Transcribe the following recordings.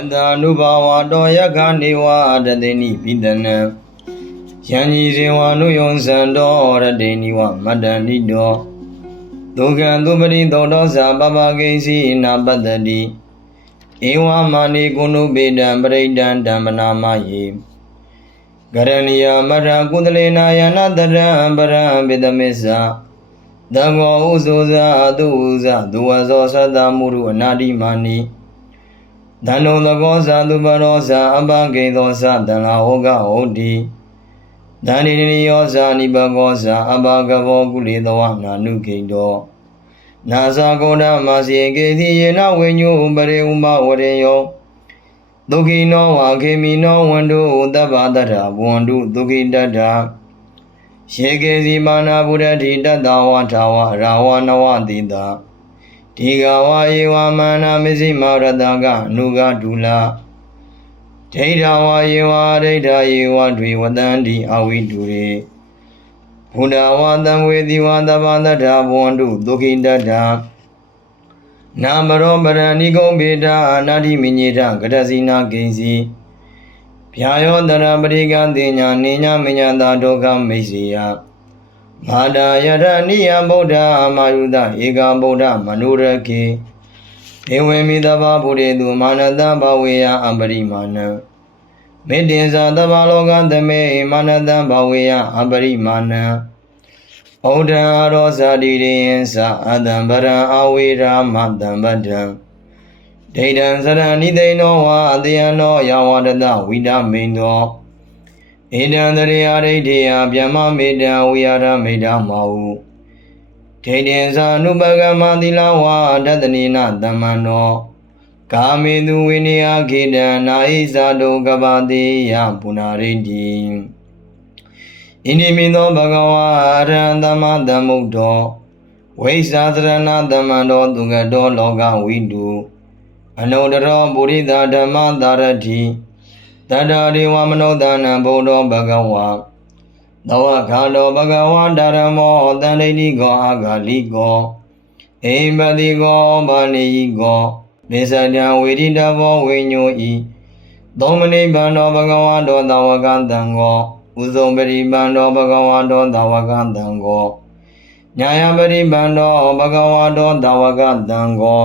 အတနုဘာဝတောယက္ခနေဝတတိနိပိတနံယံကြီးစေဝနုယုံစံတော်ရတေနိဝမတ္တဏိတောဒုက္ခံသူပရိသောတောဇာပပကိဉ္စီနာပတ္တတိဧဝမာနိကုဏုပေတံပရိဒံဓမ္မနာမယေကရဏီယမရကုသလေနာယနာတရံပရံပိတမစ္ဆာသံဃောဥဇောဇာသူဥဇဒုဝဇောသတ္တမုရုအနာတိမာနိ ဒန္တုံသကောဇာသူပရောဇာအပကိသောဇတံလာဟောကဟုတ်တိဒန္တိနိယောဇာနိဘကောဇာအပကဘောကုလေသောနာနုကိတောနာဇာကောဓမာစီကေတိယေနဝိညုပရိဥမဝရေယောဒုက္ခိနောဝါခေမိနောဝန္တုသဗ္ဗတတ္ထဘဝန္တုဒုက္ခိတတ္ထယေကေစီမာနာဗုဒ္ဓတိတတ္တဝါထာဝရာဝနဝတိတာ ဒီဃဝယေဝမာနာမစ္စည်းမရတကအနုကဒုလာဒိဋ္ဌဝယေဝဒိဋ္ဌယေဝတွေဝတန္တိအဝိတုရေဘုဒ္ဓဝါတံဝေတိဝါသဗ္ဗတတ္ထဘဝန္တုဒုက္ခိတတ္ထနာမရောပရဏိကုံပေတာအနာတိမိညေတကတစီနာကိဉ္စီဗျာယောတရပရိကတိညာနိညာမညာတာဒုက္ခမိတ်စီယ မာတာယရဏိယဗုဒ္ဓအာမယုတဧကဗုဒ္ဓမနုရကေဧဝေမိတဘာဗုဒ္ဓေတုမာနတဘဝေယအပရိမာဏံမေတ္တင်္ဇာတဘာလောကသမေမာနတဘဝေယအပရိမာဏံဩဒံအရောဇာတိရိယံသအတံဗရံအဝေရာမတံဗတ္တံဒိဋ္ဌံစရဏိသိဏောဝါအတယံနောယဝတတဝိဒမိန်သော ဧတံတရိယာဒိဋ္ဌိယဗျမမေတံဝိယာရမေတ္တာမဟုဒိဋ္ဌင်္ဇာနုပကမသီလဝါတတနိနတမ္မန္နောကာမေသူဝိနည်းခေတံနာဣဇာတုကပတိယပုဏ္ဏရိတိဣန္ဒီမိသောဘဂဝါအရဟံသမ္မာသမ္ဗုဒ္ဓောဝိဇာသရဏသမ္မန္တောသူကတောလောကဝိတုအနုတ္တရောပုရိသဓမ္မသာရတိ တတ္တရိဝမနောဒနာဘုဒ္ဓောဘဂဝါသောခါတောဘဂဝါဓရမောတန္တိတိကောအာဂါလိကောအိမ်ပတိကောဘာနိယိကောမေသတံဝေဒိတဘောဝိညိုဤသောမနိဗ္ဗာန်တော်ဘဂဝါတော်သဝကတံကောဥဇုံပရိပန္တော်ဘဂဝါတော်သဝကတံကောညာယပရိပန္တော်ဘဂဝါတော်သဝကတံကော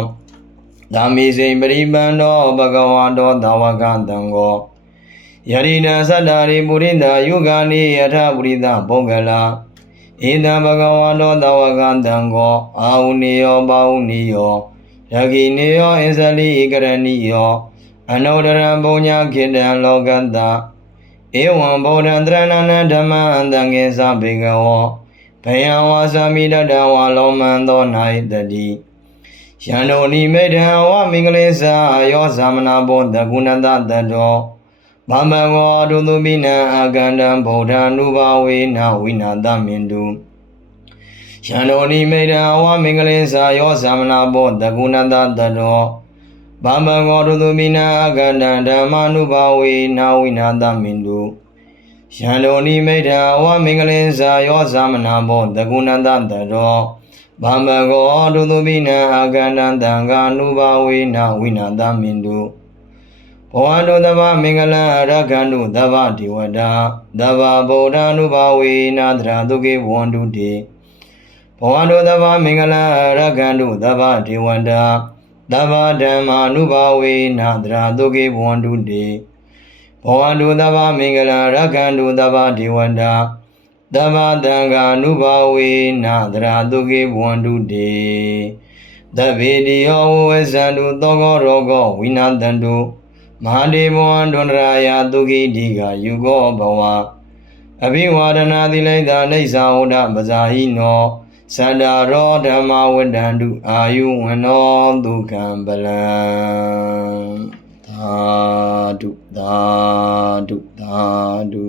ဓမ္မိစိပရိပန္တော်ဘဂဝါတော်သဝကတံကော ယရိနာသတ္တာရိပုရိသယုဂာနိယထပုရိသဘုံကလာဧတံဘဂဝါတော်သဝကတံကောအာဟုနိယောပါဟုနိယောယခိနိယောအစ္စလိကရဏိယောအနုဒရံဘုံညာခေတံလောကတဧဝံဗုဒ္ဓံတရဏနဓမ္မံတံငေသဘေကဝောဘယံဝါသမိတတဝါလောမံသောနာယတတိယန္တောနိမေတံဝမင်္ဂလေသာယောသမနာဘောတကုဏတတတောဗ မ္မဝါဒုသုမိနံအာကန္တံဗုဒ္ဓ ानु ဘာဝေနဝိနာသမင်တုယန္တောနိမေတံဝမင်္ဂလေသာယောသမနာဘောတကုဏတတတောဗမ္မဝါဒုသုမိနံအာကန္တံဓမ္မာနုဘာဝေနဝိနာသမင်တုယန္တောနိမေတံဝမင်္ဂလေသာယောသမနာဘောတကုဏတတတောဗမ္မကောဒုသုမိနံအာကန္တံတံဃာနုဘာဝေနဝိနာသမင်တု ဘဝတုသဗ္ဗမင်္ဂလရကန္တုသဗ္ဗဒေဝတာသဗ္ဗဗုဒ္ဓ ानु ဘာဝေနာသရာတုကေဘဝန္တုတေဘဝတုသဗ္ဗမင်္ဂလရကန္တုသဗ္ဗဒေဝတာသဗ္ဗဓမ္မာနုဘာဝေနာသရာတုကေဘဝန္တုတေဘဝတုသဗ္ဗမင်္ဂလရကန္တုသဗ္ဗဒေဝတာသဗ္ဗတံဃာနုဘာဝေနာသရာတုကေဘဝန္တုတေသဗ္ဗေတိယောဝေဇန္တုသောကောရောကောဝိနာတန္တု မဟာဒေဘဝံဒွန္ဒရာယသုခိတိကယုကောဘဝအဘိဝါဒနာတိလိတာနေသာဝဒပဇာဟိနောသန္တာရောဓမ္မဝတ္တန္တုအာယုဝနောဒုက္ခံပလံသာဓုသာဓုသာဓု